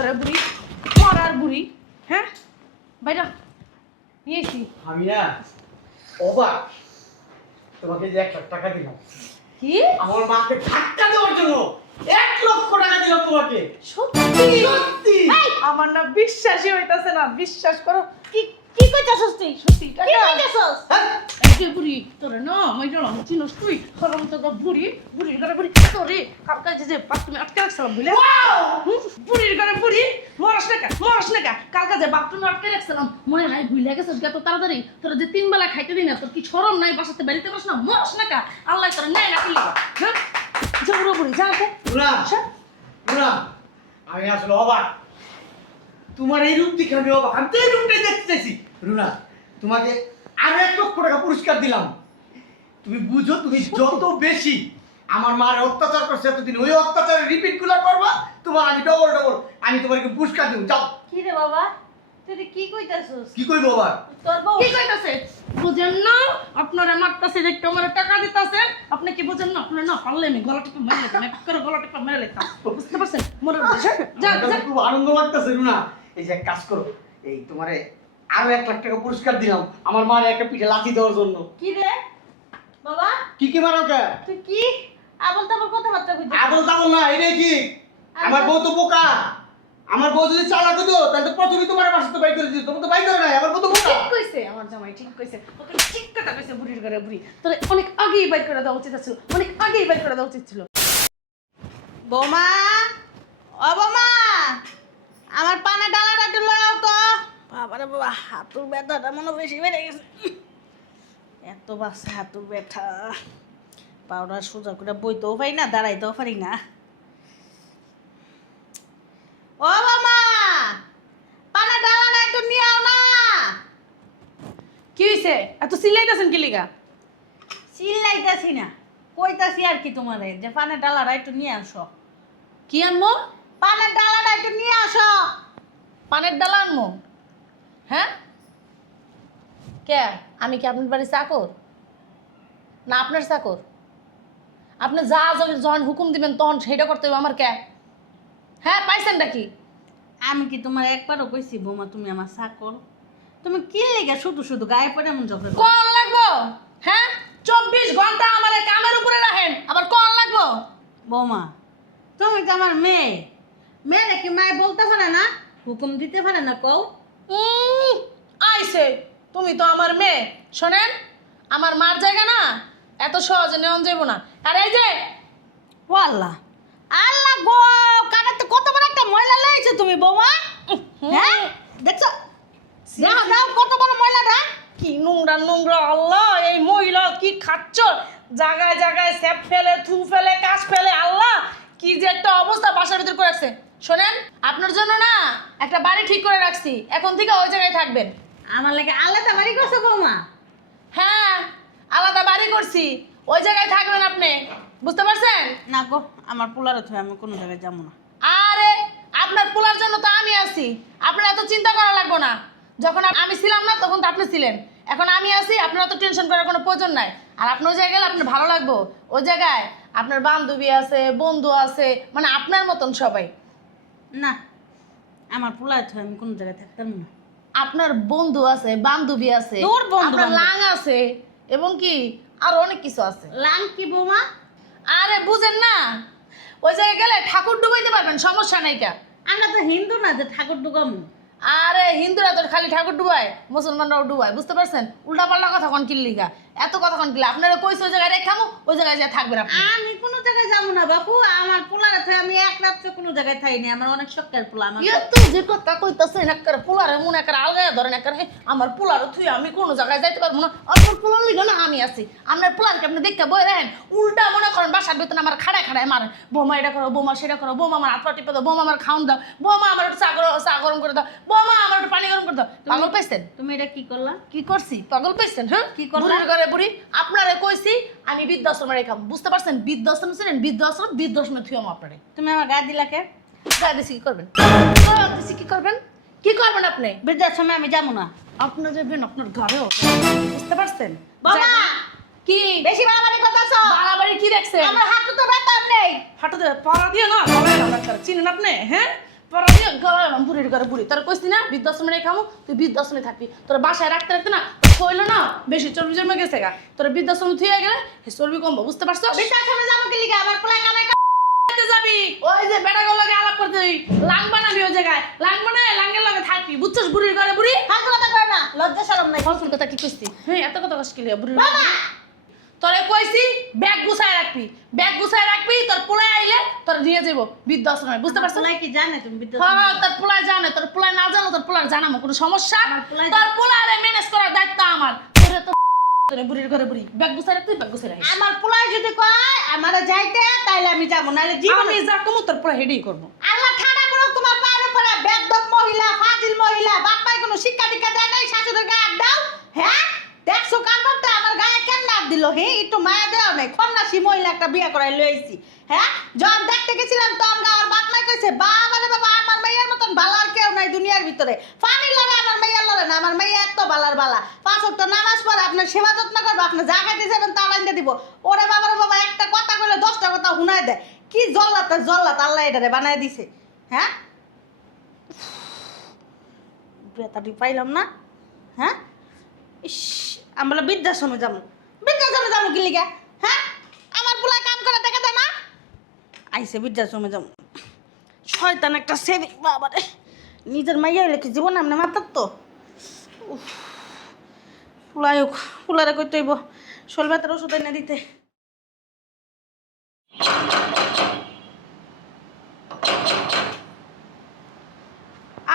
ঘরে বুড়ি মরার বুড়ি। হ্যাঁ বাইরা নিয়েছি আমি না অবাক, তোমাকে যে 1 লাখ টাকা দিলাম কি আমার মাকে ধাক্কা দেওয়ার জন্য, 1 লক্ষ টাকা দিলাম তোমাকে। সত্যি সত্যি আমার না বিশ্বাসই হইতাছে না। বিশ্বাস করো। কি কি কইতাছস তুই? সত্যি টাকা কি কইতাছস? হ্যাঁ? এই বুড়ি তোরে না মই জানো চিনস তুই হরম তো বুড়ি বুড়ির ঘরে বুড়ি তোরে কালকে যে বাপ তুমি আটকে রাখছিলাম বুঝলে বুড়ির ঘরে বুড়ি মরস না কালকে যে বাপ তুমি আটকে রাখছিলাম মনে নাই ভুলে গেছিস এত তাড়াতাড়ি তোর যে 3 বেলা খাইতে দিই না তোর কি শরম নাই বাসাতে বাড়িতে বস না মরস না আল্লাহ তোর নাই না কি হ্যাঁ যে বুড়ি জানতে রুনা, রুনা, আমি আসলে অবাক। তোমার এই রূপ দেখে আমি অবাক। আমি তো এই রূপটাই দেখতে চাইছি। রুনা, তোমাকে আরো 1 লক্ষ টাকা পুরস্কার দিলাম। তুমি বুঝো, তুমি যত বেশি আমার মার অত্যাচার করছে এতদিন, ওই অত্যাচারের রিপিট গুলো করবা, তোমার আমি ডবল আমি তোমাকে পুরস্কার দেব। যাও। কি রে বাবা তুই কি কইতাছস? কি কইবো আবার? তোর বউ কি কইতাছে বুঝেন না? আপনারা মারতাছে দেখতে আমার টাকা দিতাছেন, আপনি কি বুঝেন না? আপনারা না পারলে আমি গলা টিপে মেরে লেতাম, এক করে গলা টিপে মেরে লেতাম। বুঝতে পারছেন? মনে যা আমার কাছে খুব আনন্দ লাগতেছে রুনা। এই যে এক কাজ করো, এই তোমারে আরো 1 লাখ টাকা পুরস্কার দিলাম আমার মার একটা পিঠে লাথি দেওয়ার জন্য। কি রে বাবা কি মারো কে? তুই কি আবল তাবল কথাবার্তা কইছিস? আদল তাবল না, এটাই কি? আমার বউ তো বোকা। আমার বউ যদি চালাক হতো তাহলে তো প্রথমেই তোমার বাসাতে বাই করে দিত। তুমি তো বাই করে নাই, আমার বউ তো বোকা। ঠিক কইছে আমার জামাই, ঠিক কইছে। ওকে ঠিক কথা কইছে বুড়ির ঘরে বুড়ি। তোরে অনেক আগেই বাইর করে দেওয়া উচিত ছিল, অনেক আগেই বাইর করে দেওয়া উচিত ছিল। বৌমা ও বৌমা আমার পানে ডালাটা একটু লয়ে আও তো। বাবারে বাবা হাতুর ব্যথাটা মনে বেশি বেড়ে গেছে। এত বাসে হাতুর ব্যথা, পাউডার সোজা করে বইতেও পারি না, দাঁড়াইতেও পারি না। ও বৌমা পানে ডালাটা একটু নিয়ে আও না। কি হইছে? এত চিল্লাইতাছেন কি লিগা? চিল্লাইতাছি না, কইতাছি আর কি তোমারে যে পানের ডালাটা একটু নিয়ে আসো। কি আনমো? পানের ডালাটা একটু নিয়ে আসো। পানের ডালা আনমো? হ্যাঁ কে? আমি কি আপনার বাড়ির চাকর না আপনার চাকর? আপনি যা যখন হুকুম দিবেন তখন সেটা করতে হবে আমার কে? হ্যাঁ পাইছেন নাকি? আমি কি তোমার একবারও কইছি বৌমা তুমি আমার চাকর? তুমি কি লেগে শুধু শুধু গায়ে পড়ে এমন ঝগড়া করো? কোন লাগবো? হ্যাঁ 24 ঘন্টা আমার এই কামের উপরে রাখেন, আবার কোন লাগবো? বৌমা তুমি তো আমার মেয়ে, মেয়ে নাকি মায়ে বলতে পারে না, হুকুম দিতে পারে না? কও আইছে তুমি তো আমার মেয়ে। শোনেন, আমার মার জায়গা না এত সহজে নেওয়া যাইব না। আর এই যে ও আল্লাহ, আল্লাহ গো, কানাতে কত বড় একটা ময়লা লাইছো তুমি বৌমা। হ্যাঁ দেখছো, দাও দাও কত বড় ময়লাটা। কি নোংরা নোংরা, আল্লাহ এই মহিলা কি খাচ্ছ? জায়গায় জায়গায় স্যাপ ফেলে, থু ফেলে, কাশ ফেলে, আল্লাহ কি যে একটা অবস্থা বাসার ভিতর করে রাখছে। শোনেন, আপনার জন্য না একটা বাড়ি ঠিক করে রাখছি, এখন থেকে ওই জায়গায় থাকবেন। আমার লাগে আলাদা বাড়ি করছো বৌমা? হ্যাঁ আলাদা বাড়ি করছি, ওই জায়গায় থাকবেন আপনি। বুঝতে পারছেন? না গো, আমার পোলারে থুয়ে আমি কোনো জায়গায় যাবো না। আরে আপনার পোলার জন্য তো আমি আছি, আপনার এত চিন্তা করা লাগবে না। যখন আমি ছিলাম না তখন তো আপনি ছিলেন, এখন আমি আছি, আপনার তো টেনশন করার কোনো প্রয়োজন নাই। আর আপনি ওই জায়গায় গেলে আপনার ভালো লাগবে। ওই জায়গায় আপনার বান্ধবী আছে, বন্ধু আছে, মানে আপনার মতন সবাই। না, আমার পোলারে থুয়ে আমি কোনো জায়গায় থাকতাম না। আপনার বন্ধু আছে, বান্ধবী আছে, তোর বন্ধু আপনার বান্ধব। লাং আছে, এবং কি আরো অনেক কিছু আছে। লাং কি বৌমা? আরে বুঝেন না, ওই জায়গায় গেলে ঠাকুর ডুবাইতে পারবেন, সমস্যা নাই কা। আমরা তো হিন্দু না যে ঠাকুর ডুবামু। আরে হিন্দুরা তো খালি ঠাকুর ডুবায়, মুসলমানরাও ডুবায়। বুঝতে পারছেন? উল্টা পাল্টা কথা কোন কিল্লিগা, এত কথা কোন কিল্লা? আপনারা কইছে ওই জায়গায় রেখামু, ওই জায়গায় যা থাকবেন আপনি। আমি কোনো জায়গায় যাবো না বাপু, আমার পোলারে থুয়ে আমি এক রাত্রে কোনো জায়গায় থাইনি। আমার অনেক শখের পোলা। আমার তুই যে কথা কইতাছেন একেবারে পোলারে মনে একেবারে আলগায় ধরেন, একেবারে আমার পোলারে থুই আমি কোনো জায়গায় যাইতে পারবো না। আপনার পোলার লিগে না আমি আছি। আপনার পোলারকে আপনি দেখতে বই রাখেন, উল্টা মনে করেন বাসার ভিতরে আমার খাড়ায় খাড়ায় মারেন, বোমা এটা করো, বোমা সেটা করো, বোমা আমার হাত পা টিপে দাও, বোমা আমার খাওন দাও, বোমা আমার একটু চা গরম করে দাও, বোমা আমার একটু পানি গরম করে দাও। পাগল পাইছেন? তুমি এটা কি করলা? কি করছি? পাগল পাইছেন? হ্যাঁ কি করলা? বুড়ির ঘরে বুড়ি আপনারে কইছি আমি বৃদ্ধাশ্রমে রেখাম। বুঝতে পারছেন? বৃদ্ধাশ্রম ছিলেন, বৃদ্ধাশ্রমে থুয়াম আপনারে। তুমি আমার গায়ে দিলা কে? গায়ে দিছি কি করবেন? দিছি কি করবেন? কি করবেন আপনি? বৃদ্ধাশ্রমে আমি যাবো না। আপনার যাবেন আপনার ঘরেও। বুঝতে পারছেন? বাবা কি বেশি বাড়াবাড়ি করতেছো? বাড়াবাড়ি কি দেখছেন? আমার হাঁটু তো ব্যথা নেই। হাঁটুতে পাড়া দিয়ে না গলায় লাগা করে চিনেন আপনি? হ্যাঁ পরে দিয়ে গলাম বুড়ির ঘরে বুড়ি। তোর কইছি না বৃদ্ধাশ্রমে রেখে খামো, তুই বৃদ্ধাশ্রমে থাকবি। তোর বাসায় রাখতে রাখতে না হইলো না বেশি চর্বি জমে গেছে গা। তোর বৃদ্ধাশ্রমে থুয়ে গেলে এই চর্বি কমবো, বুঝতে পারছো? বৃদ্ধাশ্রমে যাবো কি লিগা? আমার পোলা কামাই যাবি ওই যে বেড়াগুলো লাগে আলাপ করতে যাবি, লাং বানাবি ওই জায়গায়, লাং বানায় লাঙ্গের লগে থাকবি, বুঝছস? বুড়ির ঘরে বুড়ি। ফালতু কথা কয় না, লজ্জা শরম নাই। ফলফুল কথা কি কইছি? হ্যাঁ, এত কথা কষ্ট কি লিয়া বুড়ির ঘরে? তোরে কইছি ব্যাগ গুছায় রাখবি, ব্যাগ গুছায় রাখবি। তোর পোলায় আইলে তোর নিয়ে যাবো বৃদ্ধাশ্রমে, বুঝতে পারছো? পোলাই কি জানে তুমি বৃদ্ধাশ্রমে? হ্যাঁ, তোর পোলায় জানে। তোর পোলায় না জানো, তোর পোলার জানামো কোনো সমস্যা? আমার পোলায় তোর পোলারে ম্যানেজ করার দায়িত্ব আমার। তোরে তো তোরে বুড়ির ঘরে বুড়ি, ব্যাগ গুছায় রাখবি, ব্যাগ গুছায় রাখিস। আমার পোলাই যদি কয় আমারে যাইতে তাইলে আমি যাবো, নাহলে জীবনে আমি যা কমু তোর পোলা হেডেই করবো। আল্লাহ ঠাড়া করো তোমার পায়ের উপরে। বেদব মহিলা, ফাজিল মহিলা, বাপ মাই কোনো শিক্ষা দীক্ষা দেয় নাই, শাশুড়ির গায়ে হাত দাও। হ্যাঁ, দেখছো কারবারটা আমার গায়ে কেন হাত দিল? হে, একটু মায়া দেওয়া নাই? খন্নাসী মহিলা একটা বিয়ে করাই লইছি। হ্যাঁ, যখন দেখতে গেছিলাম তখন গাওয়ার বাপ মাই কইছে বাবা রে বাবা, আমার মেয়ের মতন ভালো আর কেউ নাই দুনিয়ার ভিতরে। পানি লাগে আমার মেয়ের লড়ে না, আমার মেয়ে এত বালার বালা। 5 ওয়াক্ত নামাজ পড়ে, আপনার সেবা যত্ন করবো, আপনি যা খাইতে যাবেন তা রাইন্দা দিব। ওরে বাবা রে বাবা, একটা কথা কইলে 10টা কথা শুনায় দেয়। কি জল্লাত জল্লাত আল্লাহ এটারে বানায় দিছে। হ্যাঁ, বেতাটি পাইলাম না। হ্যাঁ, ইস, আমরা বৃদ্ধাশ্রমে যাবো। বৃদ্ধাশ্রমে যাবো কি লিগা? হ্যাঁ, আমার পোলা কাম করে দেখা দেয় না? আইসে বৃদ্ধাশ্রমে যাবো। শয়তান একটা সেবি বাবারে, নিজের মাইয়া হইলে কি জীবন এমনি মাতার তো। পোলারে কইতে হইব শোল ভাতের ওষুধ এনে দিতে।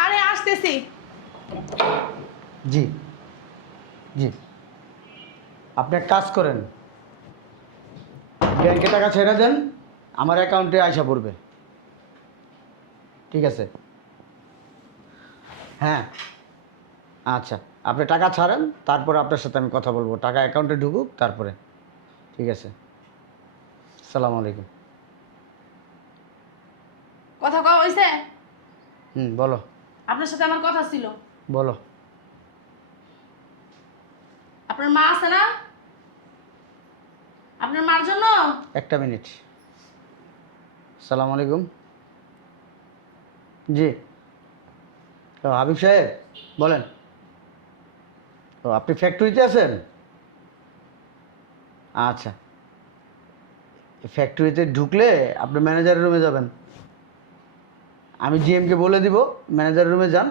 আরে আসতেছি। জি জি, আপনি এক কাজ করেন, ব্যাংকে টাকা ছেড়ে দেন, আমার অ্যাকাউন্টে আইসা পড়বে। ঠিক আছে? হ্যাঁ, আচ্ছা, আপনি টাকা ছাড়েন, তারপরে আপনার সাথে আমি কথা বলবো। টাকা অ্যাকাউন্টে ঢুকুক তারপরে। ঠিক আছে, আসসালামু আলাইকুম। কথা কওয়া হইছে? বলো। আপনার সাথে আমার কথা ছিল। বলো। আপনার মা আছে না? আপনার মার জন্য একটা মিনিট। আসসালামু আলাইকুম। জি, তো হাবিব সাহেব বলেন। তো আপনি ফ্যাক্টরিতে আছেন? আচ্ছা, ফ্যাক্টরিতে ঢুকলে আপনি ম্যানেজারের রুমে যাবেন। আমি জিএমকে বলে দিব ম্যানেজারের রুমে যান।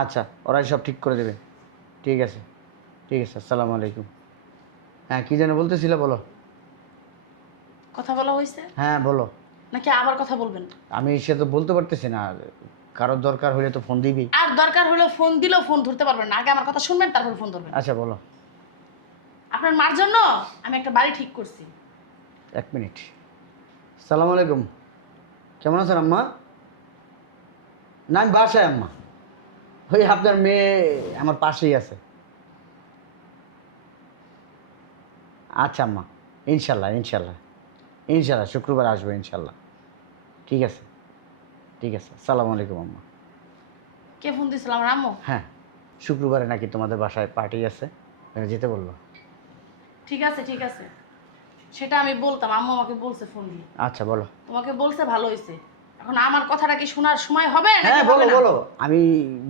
আচ্ছা, ওরাই সব ঠিক করে দেবে। ঠিক আছে, ঠিক আছে, আসসালামু আলাইকুম। হ্যাঁ, কী যেন বলতেছিলে, বলো। কথা বলা হয়েছে হ্যাঁ বলো। নাকি আবার কথা বলবেন? আমি সে তো বলতে পারতেছি না, কারোর দরকার হলে তো ফোন দিবি। আর দরকার হলে ফোন দিলেও ফোন ধরতে পারবেন না। আগে আমার কথা শুনবেন, তারপর ফোন ধরবেন। আচ্ছা বলো। আপনার মার জন্য আমি একটা বাড়ি ঠিক করছি। এক মিনিট। সালাম আলাইকুম, কেমন আছেন আম্মা? না, আমি বাসায় আম্মা। ওই আপনার মেয়ে আমার পাশেই আছে। আচ্ছা আম্মা, ইনশাল্লাহ ইনশাল্লাহ ইনশাল্লাহ শুক্রবার আসবো ইনশাল্লাহ। ঠিক আছে, ঠিক আছে, সালাম আলাইকুম আম্মা। কে ফোন দিয়েছিল? আমার আম্মু? হ্যাঁ, শুক্রবারে নাকি তোমাদের বাসায় পার্টি আছে, যেতে বললো। ঠিক আছে ঠিক আছে, সেটা আমি বলতাম। আম্মু আমাকে বলছে ফোন দিয়ে। আচ্ছা বলো। তোমাকে বলছে, ভালো হয়েছে। এখন আমার কথাটা কি শোনার সময় হবে নাকি হ্যাঁ বলো হবে না? বলো, আমি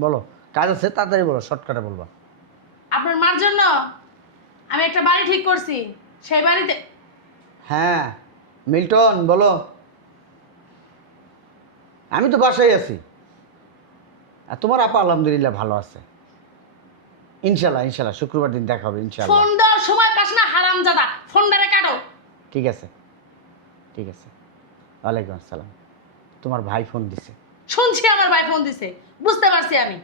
বলো, কাজ আছে তাড়াতাড়ি বলো, শর্টকাটে বলবা। আপনার মার জন্য আমি একটা বাড়ি ঠিক করছি। সেই বাড়িতে হ্যাঁ মিল্টন বলো। আমি তো বাসায় আছি। আর তোমার আপা আলহামদুলিল্লাহ ভালো আছে। ইনশাল্লাহ ইনশাল্লাহ শুক্রবার দিন দেখা হবে ইনশাল্লাহ। ফোন দেওয়ার সময় পাস না, হারামজাদা। ফোনটারে কাটো। ঠিক আছে, ঠিক আছে। ওয়ালাইকুম আসসালাম। তোমার ভাই ফোন দিছে। শুনছি আমার ভাই ফোন দিছে, বুঝতে পারছি আমি।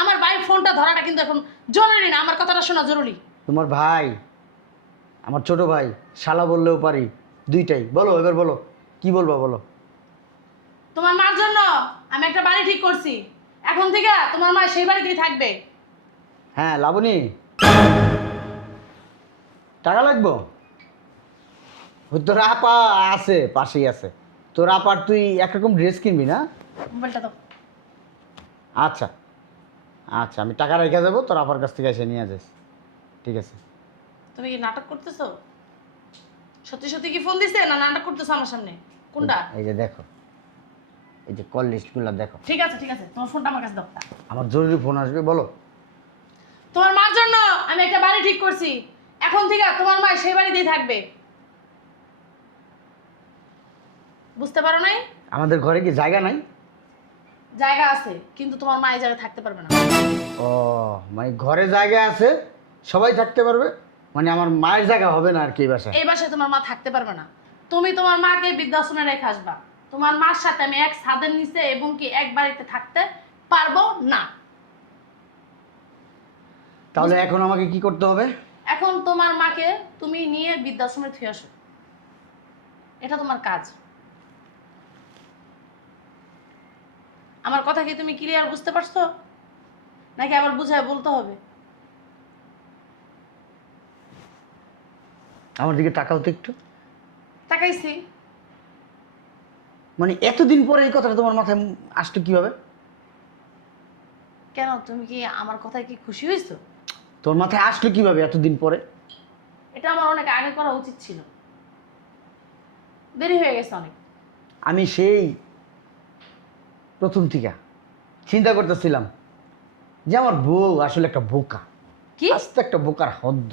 আমার ভাই ফোনটা ধরাটা কিন্তু এখন জরুরি না, আমার কথাটা শোনা জরুরি। তোমার ভাই আমার ছোট ভাই, শালা বললেও পারি, দুইটাই। বলো এবার বলো, কি বলবা বলো। তোমার মার জন্য আমি একটা বাড়ি ঠিক করছি। এখন থেকে তোমার মা সেই বাড়িতেই থাকবে। হ্যাঁ লাবণী, টাকা লাগবো? ওই তোর আপা আছে, পাশেই আছে। তোর আপার তুই একরকম ড্রেস কিনবি না? মোবাইলটা দাও। আচ্ছা আচ্ছা, আমি টাকা রেখে যাবো, তোর আপার কাছ থেকে এসে নিয়ে যাস। ঠিক আছে। তুমি কি নাটক করতেছো? সত্যি সত্যি কি ফোন দিছে না নাটক করতেছো আমার সামনে? কোনটা? এই যে দেখো, এই যে কল লিস্টগুলো দেখো। ঠিক আছে তোমার ফোনটা আমার কাছে দাও। আমার জরুরি ফোন আসবে, বলো। তোমার মার জন্য আমি একটা বাড়ি ঠিক করছি, এখন থেকে তোমার মা সেই বাড়িতেই থাকবে। বুঝতে পারো নাই? আমাদের ঘরে কি জায়গা নাই? জায়গা আছে, কিন্তু তোমার মা এই জায়গায় থাকতে পারবে না। ও মানে ঘরে জায়গা আছে, সবাই থাকতে পারবে, মানে আমার মায়ের জায়গা হবে না আর কি এই বাসায়। এই বাসায় তোমার মা থাকতে পারবে না। তুমি তোমার মাকে বৃদ্ধাশ্রমে রেখে আসবা। তোমার মার সাথে আমি এক ছাদের নিচে এবং কি এক বাড়িতে থাকতে পারবো না। তাহলে এখন আমাকে কি করতে হবে? এখন তোমার মাকে তুমি নিয়ে বৃদ্ধাশ্রমে থুয়ে আসো, এটা তোমার কাজ। আমার কথা কি তুমি ক্লিয়ার বুঝতে পারছো, নাকি আবার বুঝায় বলতে হবে? আমার দিকে তাকাও তো একটু। তাকাইছি। মানে এতদিন পরে এই কথাটা তোমার মাথায় আসতো কিভাবে? কেন, তুমি কি আমার কথায় কি খুশি হয়েছো? তোর মাথায় আসলো কিভাবে এতদিন পরে? এটা আমার অনেক আগে করা উচিত ছিল, দেরি হয়ে গেছে অনেক। আমি সেই প্রথম থেকে চিন্তা করতেছিলাম যে আমার বউ আসলে একটা বোকা। কি? আস্তে একটা বোকার হদ্দ।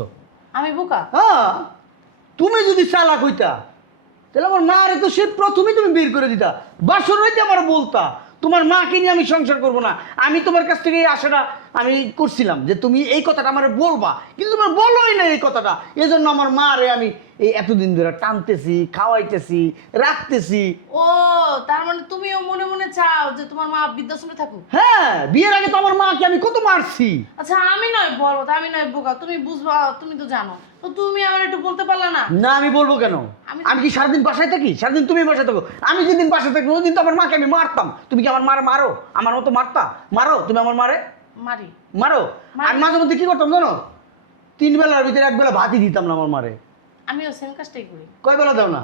আমি বোকা? হ্যাঁ, তুমি যদি চালাক হইতা তাহলে আমার মারে তো সে প্রথমেই তুমি বের করে দিতা, বাসর হইতে আমার বলতা তোমার মাকে নিয়ে আমি সংসার করব না। আমি তোমার কাছ থেকে এই আশাটা আমি করছিলাম যে তুমি এই কথাটা আমার বলবা, কিন্তু তোমার বলোই না এই কথাটা। এই জন্য আমার মারে আমি এই এতদিন ধরে টানতেছি, খাওয়াইতেছি, রাখতেছি। ও, তার মানে তুমিও মনে মনে চাও যে তোমার মা বৃদ্ধাশ্রমে থাকুক? হ্যাঁ, বিয়ের আগে তো আমার মাকে আমি কত মারছি। আচ্ছা, আমি নয় বলো, আমি নয় বোকা, তুমি বুঝবা, তুমি তো জানো, তো তুমি আমার একটু বলতে পারলা না? না, আমি বলবো কেন? আমি কি সারাদিন বাসায় থাকি? সারাদিন তুমি বাসায় থাকো। আমি যেদিন বাসায় থাকি ওই দিন তো আমার মাকে আমি মারতাম। তুমি কি আমার মারে মারো? আমার মতো মারতা? মারো তুমি আমার মারে? মারি। মারো। আমি মাঝে মধ্যে কি করতাম জানো? 3 বেলার ভিতরে 1 বেলা ভাতই দিতাম না আমার মারে। আমিও সেম কাজটাই করি। কয় বেলা দাও না?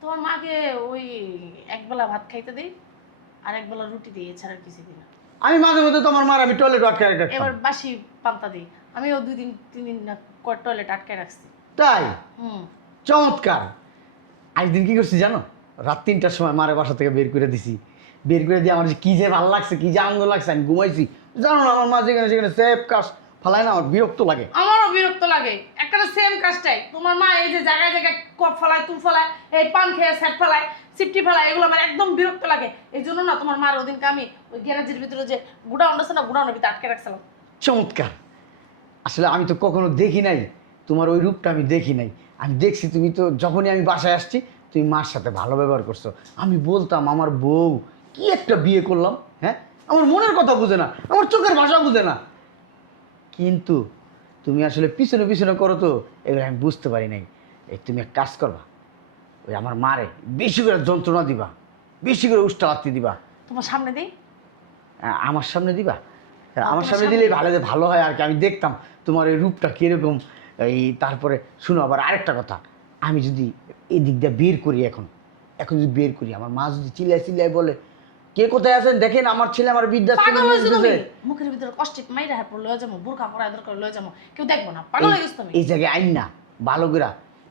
তোমার মাকে ওই একবেলা ভাত খাইতে দিই আর একবেলা রুটি দিই, এছাড়া কিছু দিই না। আমি মাঝে মধ্যে তোমার মার আমি টয়লেট আটকে রাখতাম। এবার বাসি পান্তা দিই, আমিও 2 দিন 3 দিন না টয়লেট আটকে রাখছি। তাই? হুম। চমৎকার। একদিন কি করছি জানো? রাত 3টার সময় মারে বাসা থেকে বের করে দিছি। বের করে দিয়ে আমার যে কি যে ভালো লাগছে, কি যে আনন্দ লাগছে, আমি ঘুমাইছি। জানো না আমার মা যেখানে সেখানে সেফ কাজ ফালায় না, আমার বিরক্ত লাগে। আমারও বিরক্ত লাগে, একটা সেম কাজটাই। তোমার মা এই যে জায়গায় জায়গায় কপ ফেলায়, তুল ফেলায়, এই পান খেয়ে স্যাট ফেলায়, সিপটি ফেলায়, এগুলো আমার একদম বিরক্ত লাগে। এই জন্য না তোমার মার ওদিনকে আমি ওই গ্যারেজের ভিতরে যে গুডাউন আছে না, গুডাউনের ভিতরে আটকে রাখছিলাম। চমৎকার। আসলে আমি তো কখনো দেখি নাই তোমার ওই রূপটা, আমি দেখি নাই। আমি দেখছি তুমি তো যখনই আমি বাসায় আসছি তুমি মার সাথে ভালো ব্যবহার করছো। আমি বলতাম আমার বউ কি একটা বিয়ে করলাম, হ্যাঁ, আমার মনের কথা বুঝে না, আমার চোখের ভাষা বুঝে না। কিন্তু তুমি আসলে পিছনে পিছনে করো তো, এবার আমি বুঝতে পারি নাই। এই তুমি এক কাজ করবা, ওই আমার মারে বেশি করে যন্ত্রণা দিবা, বেশি করে উষ্টালাত্তি দিবা। তোমার সামনে দিই? আমার সামনে দিবা? আমার তোমার সামনে সামনে দিলে দিই। ভালো হয় আর কি। আমি দেখতাম তোমার এই রূপটা কিরকম। এই তারপরে শুনো আবার আরেকটা কথা, আমি যদি এই দিক দিয়ে বের করি, এখন যদি বের করি, আমার মা যদি চিল্লাই বলে কে কোথায় আছেন দেখেন, আমার ছেলে আমার বৃদ্ধাশ্রমে পাগল হয়েছো তুমি? দিতেছে। মুখের ভিতরে কষ্টিক মাইরা হ্যাঁ লয়ে যাবো, বোরকা পরায় দরকার লয়ে যাবো, কেউ দেখবো না। পাগল হয়ে গেছো তুমি? এই জায়গায় আইন না ভালো করে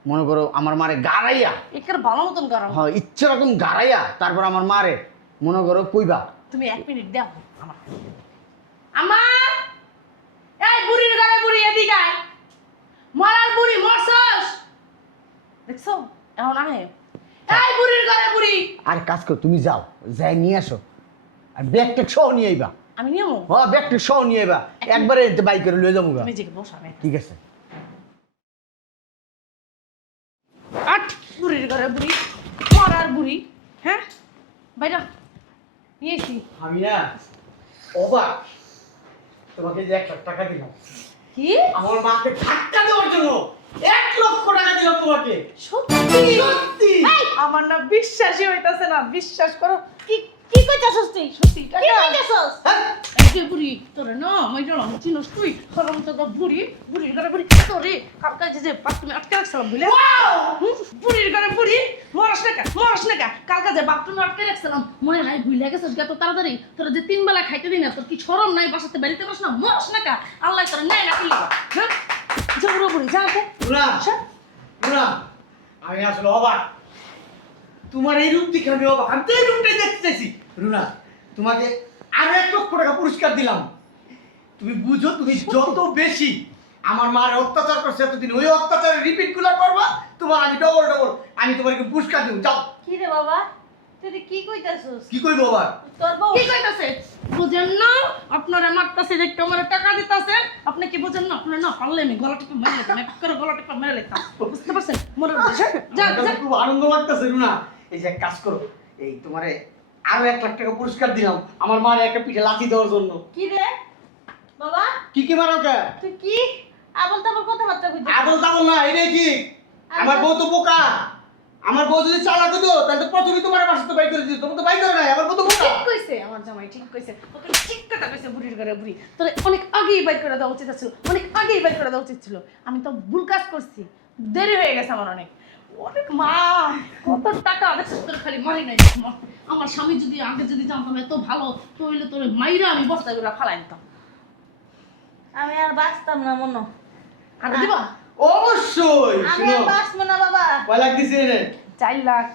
মনে করো আমার মারে গাড়াইয়া, একের ভালো মতন গরম। হ্যাঁ ইচ্ছে রকম গাড়াইয়া, তারপর আমার মারে মনে করো কইবা। তুমি 1 মিনিট দেখো আমার। আমার এই বুড়ির গালে বুড়ি এদিকে আয়, মরার বুড়ি মরছস দেখছো? এখন আহে এই বুড়ির গালে বুড়ি। আর কাজ কর, তুমি যাও, যাই নিয়ে আসো, আর ব্যাগটা সহ নিয়ে আইবা। আমি নিয়ম হ্যাঁ, ব্যাগটা সহ নিয়ে আইবা, একবারে বাইক করে লয়ে যাবো গা। তুমি জিকে বসা নাই। ঠিক আছে। আট বুড়ির গালে বুড়ি, মরার বুড়ি, হ্যাঁ বাইরা নিয়েছি। আমি না অবাক, তোমাকে যে 1 লাখ টাকা দিলাম কি? আমার মাকে ধাক্কা দেওয়ার জন্য, 1 লক্ষ টাকা দিলাম তোমাকে। সত্যি? সত্যি? এই, আমার না বিশ্বাসই হইতাছে না, বিশ্বাস করো। কি কি কইতাছস তুই? সত্যি টাকা? কি কইতাছস? হ্যাঁ? এই বুড়ি তোরে না মই জলাম চিনস তুই, হরম তো বুড়ি, বুড়ির ঘরে বুড়ি তোরে কালকে যে বাথরুমে আটকে রাখছিলাম বুঝলে? বুড়ির ঘরে বুড়ি, মরস না কা, কালকে যে বাথরুমে আটকে রাখছিলাম মনে নাই ভুলে গেছিস এত তাড়াতাড়ি? তোরা যে 3 বেলা খাইতে দিই না, তোর কি শরম নাই? বাসাতে বাড়িতে পারছ না? মরস না কা, আল্লাহ তোরা নাই না কিলি, হ্যাঁ? যা বুড়ি যা কে রুনা, রুনা, আমি আসলে অবাক। তোমার এই রূপ দেখে আমি অবাক। আমি তো এই রূপটাই দেখতে চাইছি। রুনা, তোমাকে আরো 1 লক্ষ টাকা পুরস্কার দিলাম। তুমি বুঝো, তুমি যত বেশি আমার মার অত্যাচার করছে এতদিন, ওই অত্যাচারের রিপিট গুলা করবা, তোমার আমি ডবল ডবল আমি তোমাকে পুরস্কার দেব। যাও। কি রে বাবা, তুই কি কইতাছস? কি কইবো আবার? তোর বউ কি কইতাছে? বুঝেন না আপনারা মারতাছে দেখতে আমার টাকা দিতাছে, আপনি কি বুঝেন না? আপনারা না পারলে আমি গলা টিপে মেরে লেতাম, এক করে গলা টিপে মেরে লেতাম, বুঝতে পারছেন? মনে হচ্ছে যা আমার যা কাছে খুব আনন্দ লাগতেছে রুনা। এই যে এক কাজ করো, এই তোমারে আরো 1 লাখ টাকা পুরস্কার দিলাম আমার মার একটা পিঠে লাথি দেওয়ার জন্য। কি রে বাবা, কি কি মারো কে? তুই কি আবল তাবল কথাবার্তা কইছিস? আদল তাবল না, এটাই কি? আমার বউ তো বোকা। আমার বউ যদি চালাক হতো তাহলে তো প্রথমেই তোমার বাসা তো বাই করে দিত। তুমি তো বাই করে নাই, আমার বউ তো বোকা। ঠিক কইছে আমার জামাই, ঠিক কইছে, ওকে ঠিক কথা কইছে। বুড়ির ঘরে বুড়ি তোর অনেক আগেই বাইর করে দেওয়া উচিত ছিল, অনেক আগেই বাইর করে দেওয়া উচিত ছিল। আমি তো ভুল কাজ করছি, দেরি হয়ে গেছে আমার অনেক। অনেক মা কত টাকা দেখছিস তোর, খালি মারি নাই। আমার স্বামী যদি আগে যদি জানতাম এত ভালো, তো হইলে তোর মাইরা আমি বস্তা করে ফালাই দিতাম। আমি আর বাঁচতাম না মনো। আর দিবা অবশ্যই। আমি শুনো, আর বাঁচবো না বাবা। কয় লাখ দিছে রে? 4 লাখ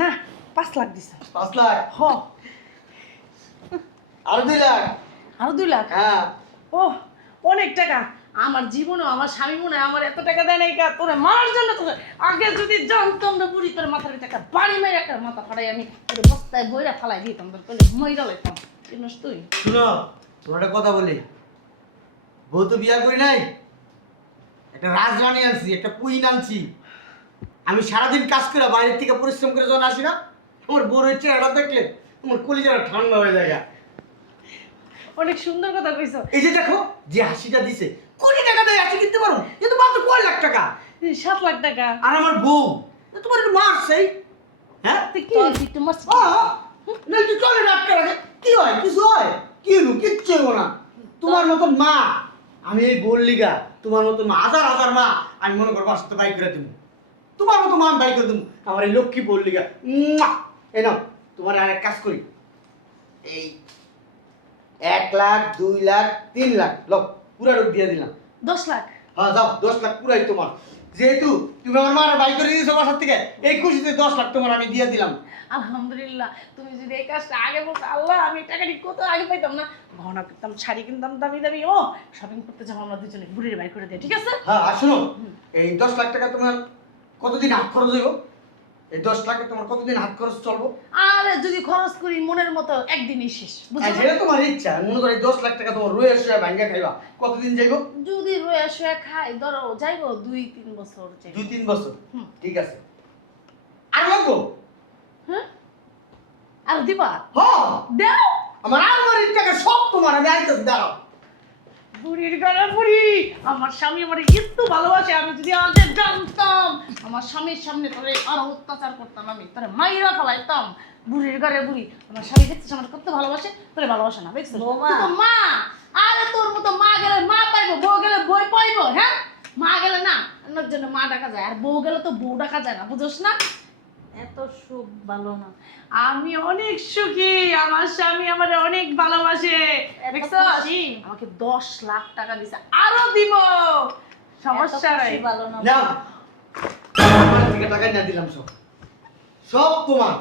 না 5 লাখ দিছে। 5 লাখ? হ, আর 2 লাখ? আরো 2 লাখ। হ্যাঁ। ও অনেক টাকা। আমার জীবনে আমার স্বামী মনে হয় আমার এত টাকা দেয় নাই কা তোরে মারার জন্য। তোরে আগে যদি জানতাম না বুড়ি তোর মাথার ভিতরে একটা বাড়ি মেরে একটা মাথা ফাটাই আমি তোর বস্তায় বইরা ফালাই দিতাম, তোর কলে মইরা লাইতাম। চিনিস তুই? শুনো, তোমার একটা কথা বলি। বউ তো বিয়া করি নাই, একটা রাজরানী আনছি, একটা কুইন আনছি। আমি সারাদিন কাজ করে বাইরের থেকে পরিশ্রম করে যখন আসি না, আমার বউর চেহারাটা দেখলে তোমার কলিজাটা ঠান্ডা হয়ে যায়। অনেক সুন্দর কথা কইছো। এই যে দেখো, যে হাসিটা দিছে, কোটি টাকা দিয়ে হাসি কিনতে পারো, কিন্তু মাত্র 5 লাখ টাকা। 7 লাখ টাকা। আর আমার বউ তোমার একটু মারছেই। হ্যাঁ, তুই কি একটু মাস না একটু চলে না আটকে রাখে। কি হয়? কিছু হয়? কি হলো? কিচ্ছু হলো না। তোমার মতন মা আমি এই বললিগা, তোমার মতন মা হাজার হাজার মা আমি মনে করবো আসতে বাই করে দেবো। তোমার মতো মা আমি বাই করে দেবো। আমার এই লক্ষ্মী বললিগা এই নাও, তোমার আর এক কাজ করি, এই 1 লাখ 2 লাখ 3 লাখ লোক পুরা রোগ দিয়ে দিলাম। 10 লাখ। হ্যাঁ যাও, 10 লাখ পুরাই তোমার। যেহেতু তুমি আমার মার বাই করে দিয়েছো বাসার থেকে, এই খুশিতে 10 লাখ তোমার আমি দিয়ে দিলাম। আলহামদুলিল্লাহ, তুমি যদি এই কাজটা আগে বলতে, আল্লাহ আমি এই টাকাটি কত আগে পাইতাম না। গহনা কিনতাম, শাড়ি কিনতাম দামি দামি, ও শপিং করতে যাবো আমরা দুজনে, বুড়ির বাই করে দিয়ে, ঠিক আছে? হ্যাঁ, আর শোনো, এই 10 লাখ টাকা তোমার কতদিন হাত খরচ হইব? এই 10 লাখে তোমার কতদিন হাত খরচ চলবো? আর যদি খরচ করি মনের মতো একদিনই শেষ, আর বুঝছো? যেটা তোমার ইচ্ছা, মনে করো এই 10 লাখ টাকা তোমার রয়ে শুয়ে ভাঙ্গা খাইবা, কতদিন যাইব? যদি রয়ে শুয়ে খাই, ধরো যাইবো 2-3 বছর যাইবো। 2-3 বছর। হুম। ঠিক আছে। আর লাগবো? হ্যাঁ, আর দিবা হ্যাঁ, দাও। আমার আলমারির টাকা সব তোমার, আমি আইতেছি, দাঁড়াও। বুড়ির ঘরে বুড়ি, আমার স্বামী আমার এত ভালোবাসে, আমি যদি আগে জানতাম আমার স্বামীর সামনে তোরে আরো অত্যাচার করতাম, আমি তোরে মাইরা ফেলাইতাম। বুড়ির ঘরে বুড়ি, আমার স্বামী দেখছিস আমার কত ভালোবাসে, তোরে ভালোবাসে না, দেখছিস? বৌমা। তুই তো মা, আরে তোর মতো মা গেলে মা পাইবো, বউ গেলে বই পাইবো। হ্যাঁ, মা গেলে না অন্যের জন্য মা ডাকা যায়, আর বউ গেলে তো বউ ডাকা যায় না, বুঝোস না? এত সুখ ভালো না। আমি অনেক সুখী, আমার স্বামী আমারে অনেক ভালোবাসে, এত দেখছিস? খুশি? আমাকে 10 লাখ টাকা দিছে, আরো দিব, সমস্যা নাই। এত খুশি ভালো না। নাও, আমার থেকে টাকা না দিলাম সব, সব তোমার।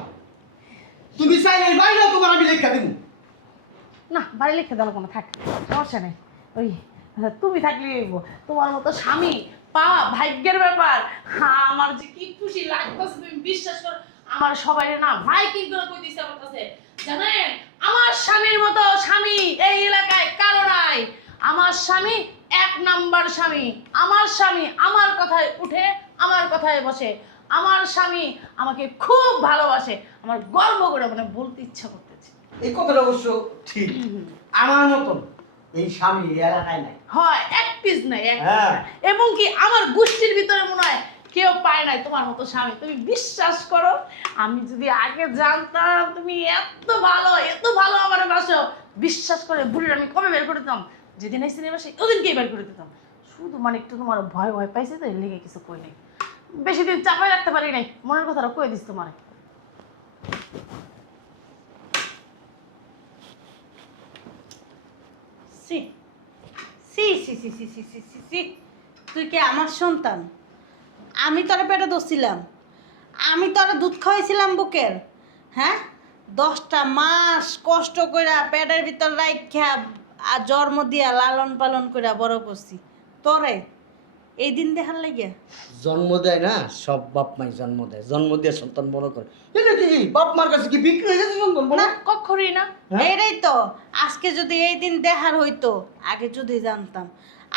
তুমি চাইলে বাইরে তোমার আমি লেখা দিব। না, বাড়ি লিখে দেওয়ার কোনো থাক, সমস্যা নেই। ওই তুমি থাকলে হইবো। তোমার মতো স্বামী পাওয়া ভাগ্যের ব্যাপার। হ্যাঁ, আমার যে কি খুশি লাগতেছে তুমি বিশ্বাস করো। আমার সবাই না ভাই কি করে কই দিছে আমার কাছে জানেন? আমার স্বামীর মতো স্বামী এই এলাকায় কারো নাই। আমার স্বামী 1 নাম্বার স্বামী। আমার স্বামী আমার কথায় উঠে, আমার কথায় বসে। আমার স্বামী আমাকে খুব ভালোবাসে। আমার গর্ব করে মানে বলতে ইচ্ছা করতেছে। এই কথাটা অবশ্য ঠিক। আমার মতন এই স্বামী এই এলাকায় নাই। হয়, এক পিস নাই, এক piece হ্যাঁ। নাই। এবং কি আমার গোষ্ঠীর ভিতরে মনে হয় কেউ পায় নাই তোমার মতো স্বামী। তুমি বিশ্বাস করো, আমি যদি আগে জানতাম তুমি এত ভালো আমার বাসো, বিশ্বাস করে বুড়ির আমি কবে বের করে দিতাম। যেদিন এই সিনেমা সেই ওদিনকেই বের করে দিতাম। শুধু মানে একটু তোমার ভয় ভয় পাইছে তো, এর লেগে কিছু কই নাই। বেশি দিন চাপাই রাখতে পারি নাই, মনের কথাটা কই দিস তোমার। সি সি সি সি সি সি সি সি সি, তুই কি আমার সন্তান? আমি তোরা পেটে দোষছিলাম, আমি তোরা দুধ খাওয়াইছিলাম বুকের। হ্যাঁ, 10টা মাস কষ্ট কইরা পেটের ভিতর রাইখা আর জন্ম দিয়া লালন পালন কইরা বড় করছি তোরে এই দিন দেখার লাগিয়া জন্ম দেয় না, সব বাপ মাই জন্ম দেয়, জন্ম দিয়ে সন্তান বড় করে। এটা কি বাপ মার কাছে কি বিক্রি হয়ে গেছে সন্তান বড়? না কখনই না। হ্যাঁ? এইটাই তো আজকে যদি এই দিন দেখার হইতো, আগে যদি জানতাম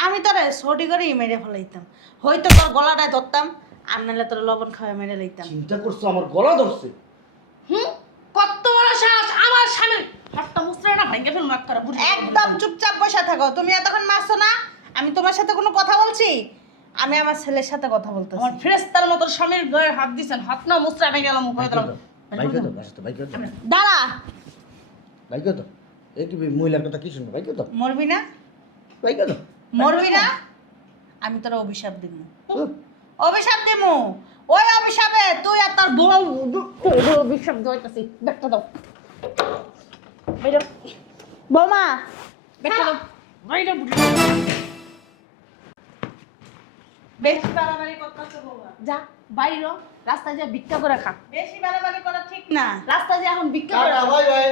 আমি তোরে ছটি করেই মেরে ফেলাইতাম, হয়তো তোর গলাটায় ধরতাম আর নাহলে তোর লবণ খাওয়া মেরে লইতাম। চিন্তা করছো আমার গলা ধরছে? কত বড় সাহস আমার স্বামীর হাতটা মুছরে না ভেঙে ফেলবো এক করে বুড়ি। একদম চুপচাপ বসে থাকো। তুমি এতক্ষণ মারছো না, আমি তোমার সাথে কোনো কথা বলছি? আমি আমার ছেলের সাথে কথা বলতেছি। আমার ফেরেশতার মতো স্বামীর গায়ে হাত দিছেন, হাত না মুছরে ভেঙে গেলাম হয়ে দিলাম। বাইকে তো বাসতে বাইকে তো দাঁড়া, বাইকে তো এই কি মহিলার কথা কি শুনবো? বাইকে তো মরবি না? বাইকে তো মরবি না? আমি তোর অভিশাপ দিব, অভিশাপ দিব। ওই অভিশাপে তুই আর তোর বউ বিশ্বাস দইতাছি ব্যাগটা দাও বাইরে বৌমা ব্যাগটা দাও বাইরে বুড়ি। বেশি বাড়াবাড়ি করতেছো বৌমা। যা বাইরে রাস্তায় যা ভিক্ষা করে খা, বেশি বাড়াবাড়ি করা ঠিক না। রাস্তায় যা এখন ভিক্ষা করে টাটা খা। Bye bye.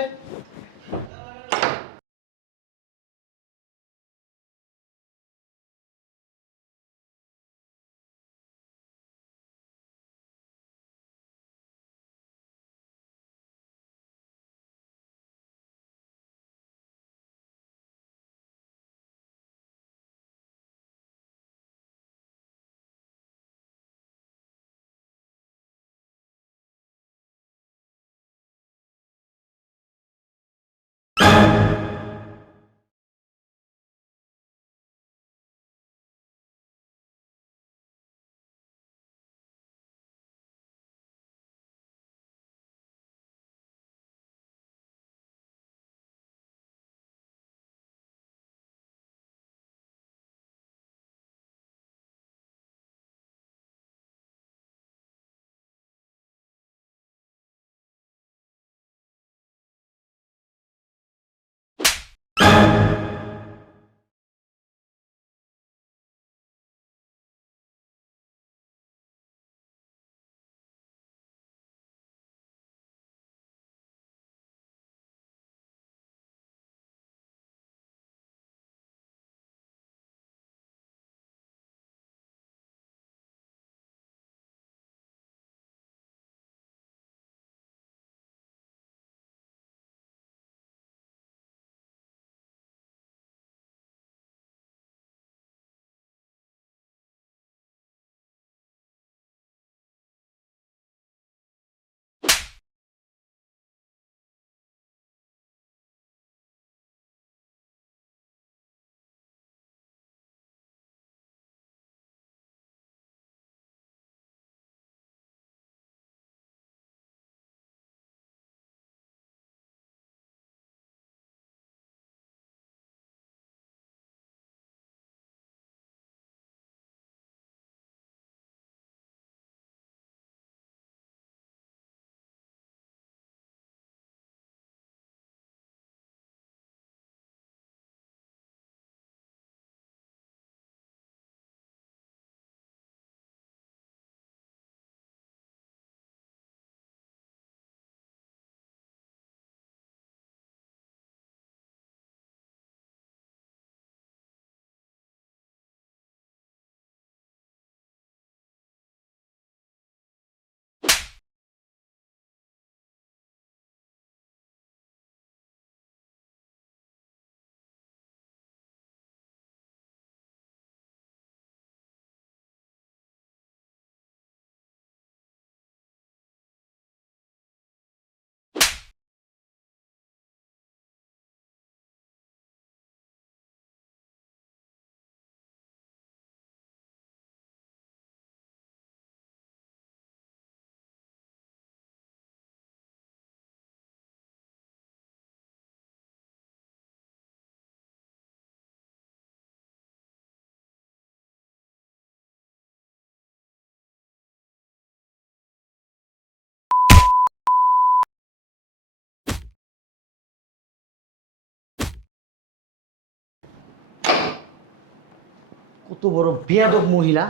কত বড় বেয়াদব মহিলা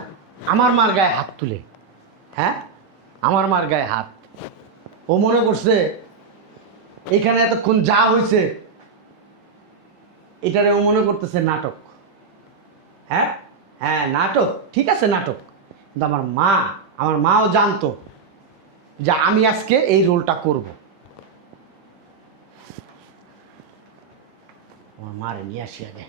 আমার মার গায়ে হাত তুলে। হ্যাঁ, আমার মার গায়ে হাত। ও মনে করছে এখানে এতক্ষণ যা হয়েছে এটারে ও মনে করতেছে নাটক। হ্যাঁ হ্যাঁ নাটক, ঠিক আছে নাটক, কিন্তু আমার মাও জানতো যে আমি আজকে এই রোলটা করব। আমার মারে নিয়ে আসি আগে।